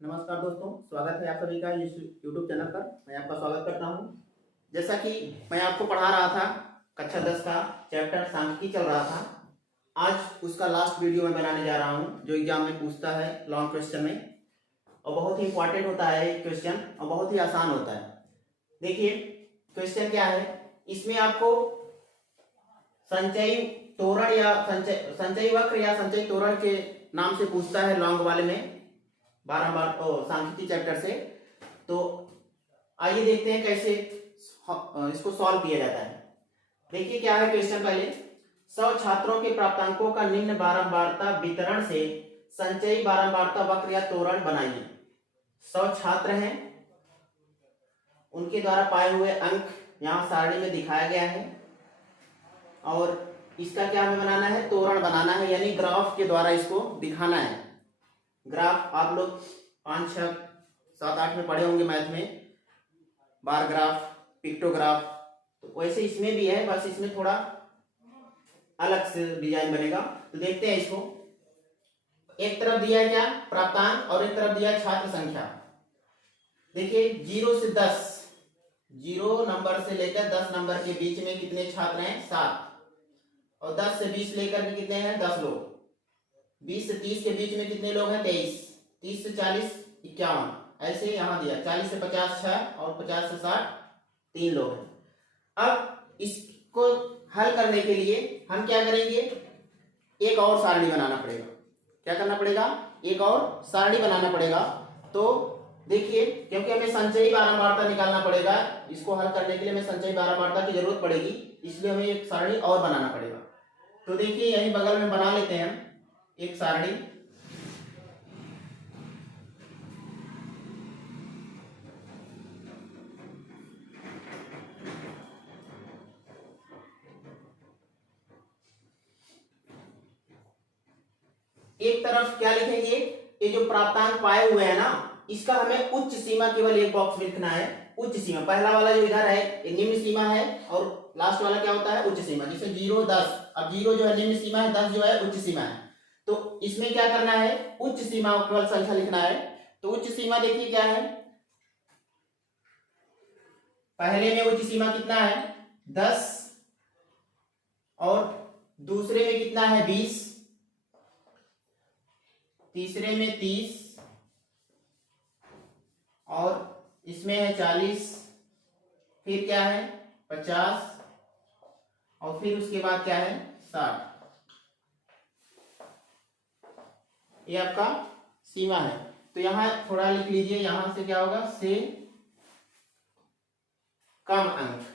नमस्कार दोस्तों, स्वागत है आप सभी का इस YouTube चैनल पर। मैं आपका स्वागत करता हूं। जैसा कि मैं आपको पढ़ा रहा था, कक्षा 10 का चैप्टर सांख्यिकी चल रहा था। आज उसका लास्ट वीडियो मैं बनाने जा रहा हूं, जो एग्जाम में पूछता है लॉन्ग क्वेश्चन में, और बहुत ही इंपॉर्टेंट होता है ये क्वेश्चन और बहुत ही आसान होता है। देखिए क्वेश्चन क्या है, इसमें आपको संचयी तोरण या संचयी वक्र या संचयी तोरण के नाम से पूछता है लॉन्ग वाले में, 12 बार सांख्यिकी चैप्टर से। तो आइए देखते हैं कैसे इसको सॉल्व किया जाता है। देखिए क्या है क्वेश्चन पहले, 100 छात्रों के प्राप्तांकों का निम्न बारंबारता वितरण से संचयी बारंबारता वक्र या तोरण बनाइए। 100 छात्र हैं, उनके द्वारा पाए हुए अंक यहाँ सारणी में दिखाया गया है, और इसका क्या हमें बनाना है, तोरण बनाना है, यानी ग्राफ के द्वारा इसको दिखाना है। ग्राफ आप लोग 5, 6, 7, 8 में पढ़े होंगे मैथ में, बार ग्राफ, पिक्टोग्राफ। तो वैसे इसमें भी है, बस इसमें थोड़ा अलग से डिजाइन बनेगा। तो देखते हैं इसको। एक तरफ दिया है क्या, प्राप्तांक, और एक तरफ दिया है छात्र संख्या। देखिए 0 से 10, 0 नंबर से लेकर 10 नंबर के बीच में कितने छात्र हैं, 7। और 10 से 20 लेकर के कितने हैं, 10 लोग। 20 से 30 के बीच में कितने लोग हैं, 23। 30 से 40 51, ऐसे यहाँ दिया। 40 से 50 6, और 50 से 60 3 लोग हैं। अब इसको हल करने के लिए हम क्या करेंगे, एक और सारणी बनाना पड़ेगा। क्या करना पड़ेगा, एक और सारणी बनाना पड़ेगा। तो देखिए, क्योंकि हमें संचयी बारंबारता निकालना पड़ेगा, इसको हल करने के लिए हमें संचयी बारंबारता की जरूरत पड़ेगी, इसलिए हमें एक सारणी और बनाना पड़ेगा। तो देखिए यही बगल में बना लेते हैं हम एक सारणी। एक तरफ क्या लिखेंगे, ये जो प्राप्तांक पाए हुए हैं ना, इसका हमें उच्च सीमा केवल एक बॉक्स में लिखना है। उच्च सीमा, पहला वाला जो इधर है ये निम्न सीमा है, और लास्ट वाला क्या होता है, उच्च सीमा। जैसे 0 10, अब 0 जो है निम्न सीमा है, 10 जो है उच्च सीमा है। तो इसमें क्या करना है, उच्च सीमा केवल संख्या लिखना है। तो उच्च सीमा देखिए क्या है, पहले में उच्च सीमा कितना है, 10, और दूसरे में कितना है, 20, तीसरे में 30, और इसमें है 40, फिर क्या है 50, और फिर उसके बाद क्या है 60। ये आपका सीमा है। तो यहां थोड़ा लिख लीजिए, यहां से क्या होगा, से कम अंक,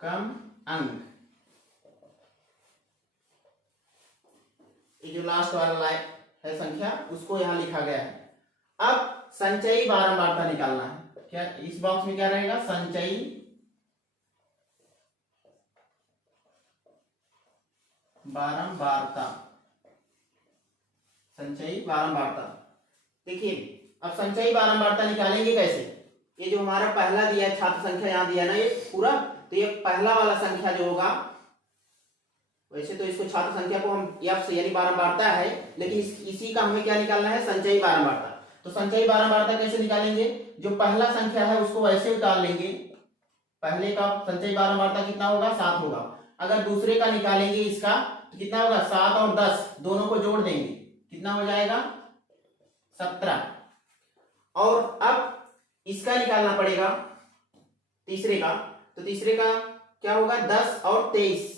कम अंक। ये जो लास्ट वाला लाइन है संख्या, उसको यहां लिखा गया है। अब संचयी बारंबारता निकालना है। क्या इस बॉक्स में क्या रहेगा, संचयी बारंबारता, संचयी बारंबारता। देखिए अब संचयी बारंबारता निकालेंगे कैसे। ये जो हमारा पहला दिया है, छात्र संख्या यहां दिया ना, ये पूरा, तो ये पहला वाला संख्या जो होगा, वैसे तो इसको छात्र संख्या को हम एफ से, यानी बारंबारता है, लेकिन इसी का हमें क्या निकालना है, संचयी बारंबारता। तो संचयी बारंबारता कैसे निकालेंगे, जो पहला संख्या है उसको वैसे उतार लेंगे। पहले का संचयी बारंबारता कितना होगा, 7 होगा। अगर दूसरे का निकालेंगे इसका, तो कितना होगा, 7 और 10 दोनों को जोड़ देंगे, कितना हो जाएगा, 17। और अब इसका निकालना पड़ेगा तीसरे का। तो तीसरे का क्या होगा, 10 और 23,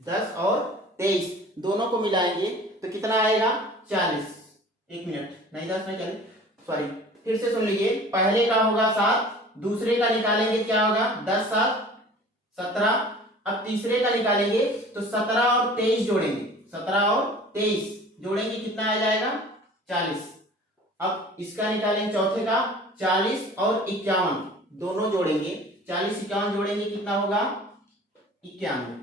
10 और 23 दोनों को मिलाएंगे तो कितना आएगा, 40। एक मिनट, नहीं 10 नहीं 40, सॉरी, फिर से सुन लीजिए। पहले का होगा 7, दूसरे का निकालेंगे क्या होगा, 10 7 17। अब तीसरे का निकालेंगे तो 17 और 23 जोड़ेंगे, 17 और 23 जोड़ेंगे, कितना आ जाएगा, 40। अब इसका निकालेंगे चौथे का, 40 और 51 दोनों जोड़ेंगे, 40 51 जोड़ेंगे, कितना होगा, 91।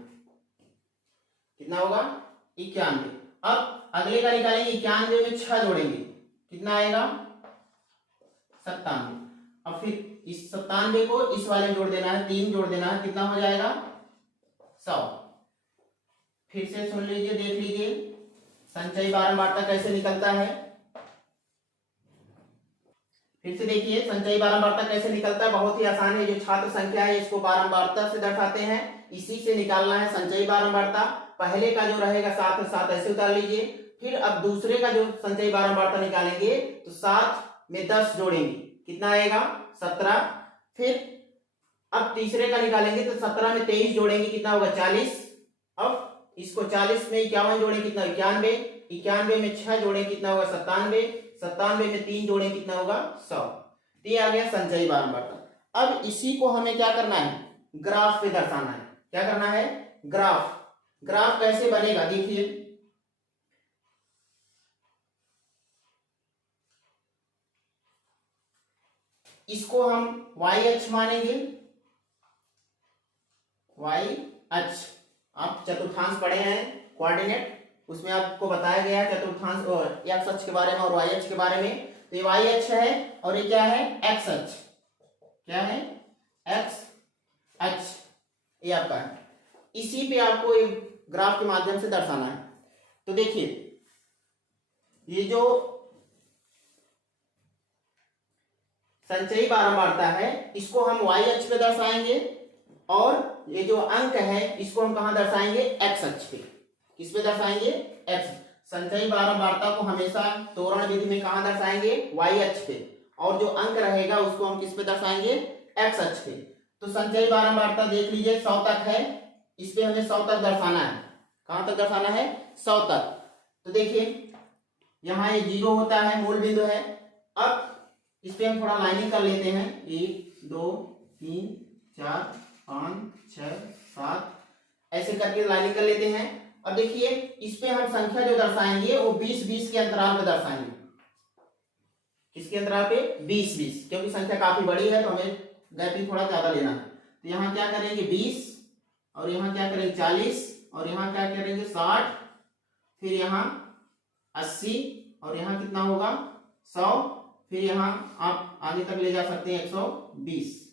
कितना होगा, 91। अब अगले का निकालेंगे, 91 में 6 जोड़ेंगे, कितना आएगा, 97। अब फिर इस 97 को इस वाले में जोड़ देना है, 3 जोड़ देना है, कितना हो जाएगा, 100। फिर से सुन लीजिए, देख लीजिए संचयी बारंबारता कैसे निकलता है। फिर से देखिए संचयी बारंबारता कैसे निकलता है, बहुत ही आसान है। जो छात्र संख्या है इसको बारंबारता से दर्शाते हैं, इसी से निकालना है संचयी बारंबारता। पहले का जो रहेगा 7 7 ऐसे उतार लीजिए। फिर अब दूसरे का जो संचयी बारंबारता निकालेंगे तो 7 में 10 जोड़ेंगे, कितना आएगा 17। फिर अब तीसरे का निकालेंगे तो 17 में 23 जोड़ेंगे, कितना होगा 40। अब इसको 40 में 51 जोड़ेंगे, कितना 91। 91 में 6 जोड़ेंगे, कितना होगा 97। 97 में 3 जोड़ेंगे, कितना होगा 100। ये आ गया संचयी बारंबारता। अब इसी को हमें क्या करना है, ग्राफ पे दर्शाना है। क्या करना है, ग्राफ। ग्राफ कैसे बनेगा देखिए, इसको हम y अक्ष मानेंगे, y अक्ष। आप चतुर्थांश पढ़े हैं कोऑर्डिनेट, उसमें आपको बताया गया है चतुर्थांश और x अक्ष के बारे में और y अक्ष के बारे में। तो ये y अक्ष है और ये क्या है, x अक्ष। क्या है, x अक्ष, ये आपका है। इसी पे आपको एक ग्राफ के माध्यम से दर्शाना है। तो देखिए ये जो संचयी बारंबारता है इसको हम y अक्ष पे दर्शाएंगे और ये जो अंक है इसको हम कहां दर्शाएंगे, x अक्ष पे। किस पे दर्शाएंगे, x। संचयी बारंबारता को हमेशा तोरण विधि में कहां दर्शाएंगे, y अक्ष पे, और जो अंक रहेगा उसको हम किस पे दर्शाएंगे, x अक्ष पे। तो संचयी बारंबारता देख लीजिए 100 तक है, इस पे हमें 100 तक दर्शाना है। कहां तक दर्शाना है, 100 तक। तो देखिए यहाँ ये 0 होता है, मूल बिंदु है। अब इस पे हम थोड़ा लाइनिंग कर लेते हैं, 1 2 3 4 5 6 7 ऐसे करके लाइनिंग कर लेते हैं। अब देखिए इस पे हम संख्या जो दर्शाएंगे वो 20-20 के अंतराल पे दर्शाएंगे। किसके अंतराल पे, 20-20, क्योंकि संख्या काफी बड़ी है तो हमें गैपिंग थोड़ा ज्यादा लेना है। तो यहाँ क्या करेंगे 20, और यहाँ क्या करेंगे 40, और यहाँ क्या करेंगे 60, फिर यहाँ 80, और यहाँ कितना होगा 100, फिर यहाँ आप आगे तक ले जा सकते हैं 120।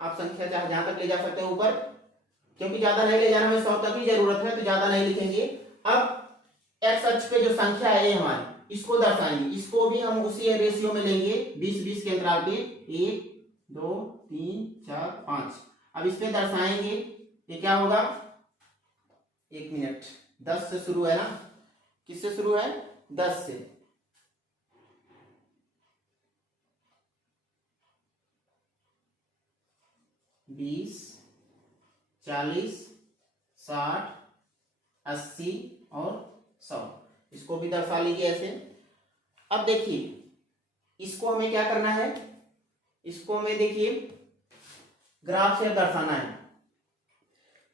आप संख्या चाहे जहां तक ले जा सकते हैं ऊपर, क्योंकि ज्यादा नहीं ले जाना, हमें 100 तक ही जरूरत है तो ज्यादा नहीं लिखेंगे। अब एक्स अक्ष पे जो संख्या है ये हमारी, इसको दर्शाएंगे। इसको भी हम उसी रेशियो में लेंगे, 20-20 के अंतराल पे, 1 2 3 4 5। अब इस पे दर्शाएंगे, ये क्या होगा, 1 मिनट, 10 से शुरू है ना, किससे शुरू है, 10 से। 20 40 60 80 और 100, इसको भी दर्शा लीजिए ऐसे। अब देखिए इसको हमें क्या करना है, इसको हमें देखिए ग्राफ से दर्शाना है।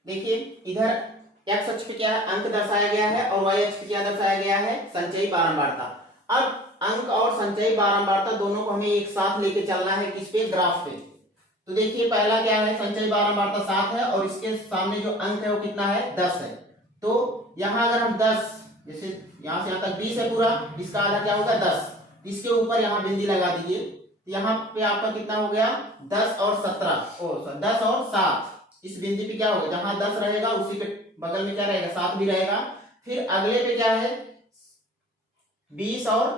देखिए इधर एक्स अक्ष पे क्या है, अंक दर्शाया गया है, और वाई अक्ष पे क्या दर्शाया गया है, संचयी बारंबारता। अब अंक और संचयी बारंबारता दोनों को हमें एक साथ लेके चलना है, किस पे, ग्राफ पे। तो देखिए पहला क्या है, संचयी बारंबारता 7 है और इसके सामने जो अंक है वो कितना है, 10 है। तो यहाँ अगर हम 10, जैसे यहाँ से यहाँ तक 20 है पूरा, इसका आधा क्या होगा 10, इसके ऊपर यहाँ बिंदी लगा दीजिए। तो यहाँ पे आपका कितना हो गया, 10 और 17, 10 और 7। इस बिंदी पे क्या होगा, जहां 10 रहेगा उसी पे बगल में क्या रहेगा, 7 भी रहेगा। फिर अगले पे क्या है, 20 और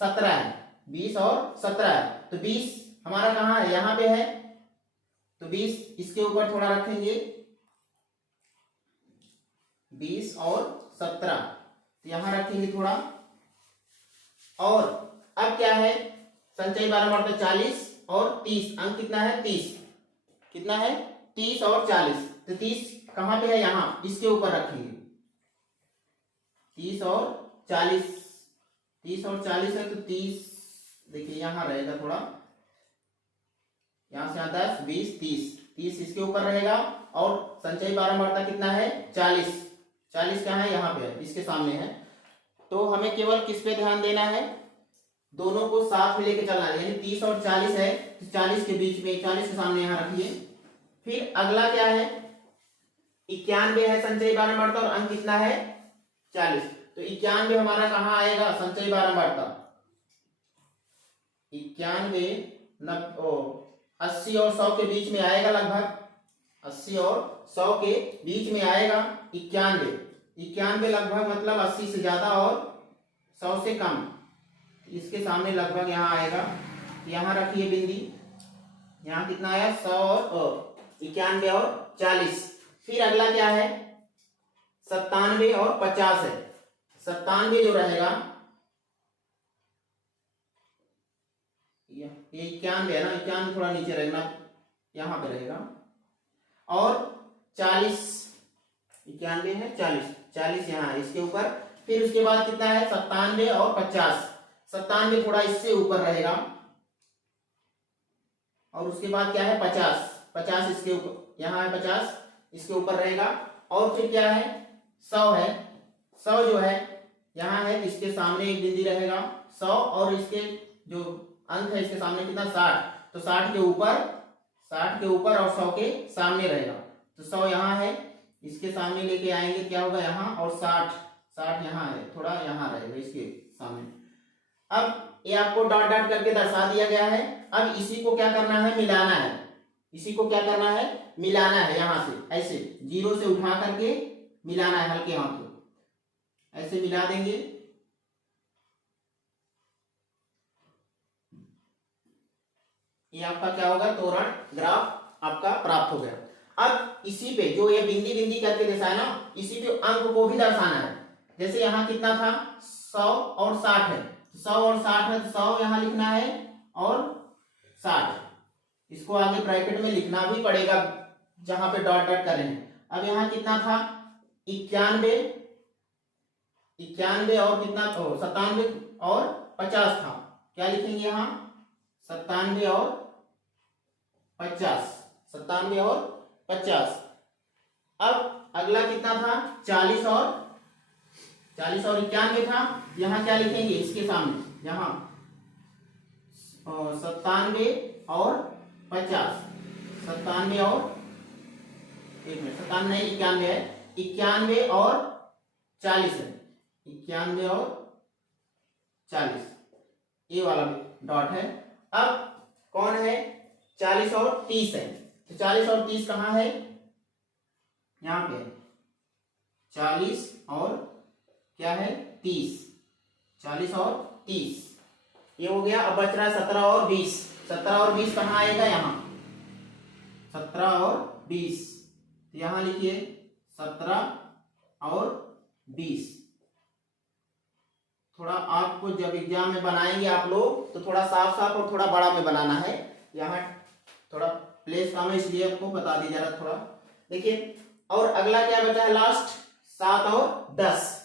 17 है, 20 और 17 है। तो 20 हमारा कहाँ है, यहाँ पे है, तो 20 इसके ऊपर थोड़ा रखेंगे, 20 और 17 तो यहां रखेंगे थोड़ा। और अब क्या है, संचयी बारंबारता 40 और 30, अंक कितना है 30, कितना है 30 और 40। तो 30 कहां पे है, यहां इसके ऊपर रखेंगे, 30 और 40, 30 और 40 है तो 30 देखिए यहां रहेगा थोड़ा, यहां से यहाँ 10 20 30 इसके ऊपर रहेगा। और संचयी बारंबारता कितना है 40, 40 कहाँ है, यहाँ पे है, इसके सामने है। तो हमें केवल किस पे ध्यान देना है, दोनों को साथ में लेके चलना है, यानी 30 और 40 है तो 40 के बीच में, 40 के सामने यहाँ रखिए। फिर अगला क्या है, 91 है संचयी बारंबारता और अंक कितना है 40। तो 91 हमारा कहाँ आएगा, संचयी बारंबारता 91 80 और 100 के बीच में आएगा, लगभग 80 और 100 के बीच में आएगा 91 लगभग, मतलब 80 से ज्यादा और 100 से कम, इसके सामने लगभग यहाँ आएगा, यहाँ रखिए बिंदी, यहाँ कितना आया 100 और 91 और 40। फिर अगला क्या है 97 और 50 है। 97 जो रहेगा ये 91 है ना, 91 थोड़ा नीचे रहेगा, यहाँ पे रहेगा। और 40, 91 है 40 यहाँ है इसके ऊपर। फिर उसके बाद कितना है 97 और 50। 97 थोड़ा इससे ऊपर रहेगा। और उसके बाद क्या है 50 इसके ऊपर, यहाँ है 50 इसके ऊपर रहेगा। और फिर क्या है 100 है, 100 जो है यहाँ है, इसके सामने एक बिंदी रहेगा 100, और इसके जो अंक है इसके सामने कितना 60, तो 60 के ऊपर और 100 के सामने रहेगा। तो 100 यहाँ है, इसके सामने लेके आएंगे क्या होगा यहाँ, और 60 यहाँ है, थोड़ा यहाँ रहेगा इसके सामने। अब ये आपको डॉट डॉट करके दर्शा दिया गया है। अब इसी को क्या करना है मिलाना है, इसी को क्या करना है मिलाना है, यहां से ऐसे 0 से उठा करके मिलाना है हल्के हाथों, ऐसे मिला देंगे। ये आपका क्या होगा तोरण ग्राफ आपका प्राप्त हो गया। अब इसी पे जो ये बिंदी बिंदी करके दर्शाया ना, इसी पे अंक को भी दर्शाना है। जैसे यहाँ कितना था 100 और 60 है, 100 और 60 है, तो 100 यहाँ लिखना है और 60 इसको आगे ब्रैकेट में लिखना भी पड़ेगा जहां पे डॉट डॉट कर रहे हैं। अब यहाँ कितना था 91 और कितना 97 और 50 था, क्या लिखेंगे यहाँ 97 और 50, 97 और 50। अब अगला कितना था 40 और 91 था, यहाँ क्या लिखेंगे इसके सामने, यहाँ 97 और 50, 97 और 97 नहीं 91 है, 91 और 40 है, 91 और 40 ये वाला डॉट है। अब कौन है 40 और 30 है, तो 40 और 30 कहाँ है, यहाँ पे 40 और क्या है 30, 40 और 30 ये हो गया। अब बच रहा है 17 और 20, 17 और 20 कहाँ आएगा यहाँ 17 और 20, यहाँ लिखिए 17 और 20। थोड़ा आपको जब एग्जाम में बनाएंगे आप लोग तो थोड़ा साफ साफ और थोड़ा बड़ा में बनाना है, यहाँ थोड़ा प्लेस कम है इसलिए आपको बता दी जा रहा थोड़ा। देखिए और अगला क्या बचा है लास्ट 7 और 10,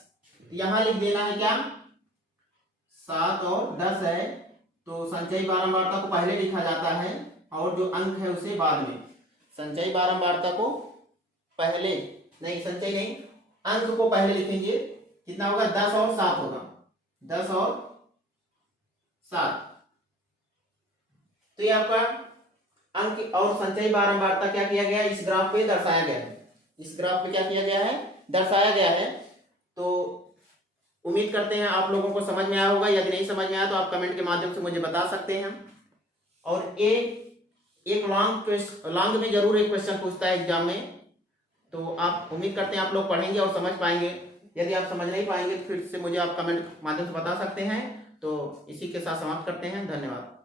यहाँ लिख देना है क्या 7 और 10 है, तो संचयी बारंबारता को पहले लिखा जाता है और जो अंक है उसे बाद में। संचयी बारंबारता को पहले नहीं, संचयी नहीं, अंक को पहले लिखेंगे, कितना होगा 10 और 7 होगा, 10 और 7। तो ये आपका अंक और संचयी बारंबारता क्या किया गया इस ग्राफ पे दर्शाया गया है, इस ग्राफ पे क्या किया गया है दर्शाया गया है। तो उम्मीद करते हैं आप लोगों को समझ में आया होगा, यदि नहीं समझ में आया तो आप कमेंट के माध्यम से मुझे बता सकते हैं। और एक लॉन्ग में जरूर एक क्वेश्चन पूछता है एग्जाम में, तो आप उम्मीद करते हैं आप लोग पढ़ेंगे और समझ पाएंगे। यदि आप समझ नहीं पाएंगे तो फिर से मुझे आप कमेंट के माध्यम से बता सकते हैं। तो इसी के साथ समाप्त करते हैं, धन्यवाद।